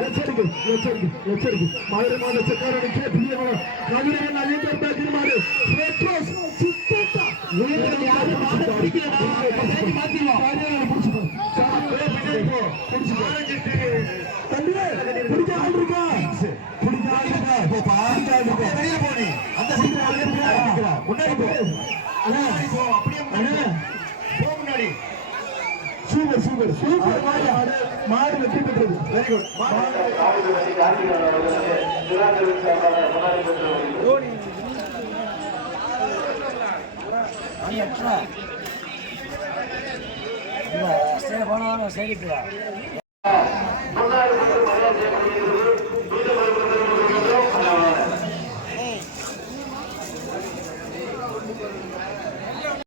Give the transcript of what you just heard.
எச்சரிக்கை எச்சரிக்கை மதுரை மாவட்ட சர்க்காரனுக்கு பிரியமான கவிதையை நான் எதிர்பார்க்கிறேன் சூப்பர் சூப்பர். சூப்பர். மாடு மாடு வெற்றி பெற்றது. வெரி குட் மாடு சரியா சரியா போனவன சரிக்குவா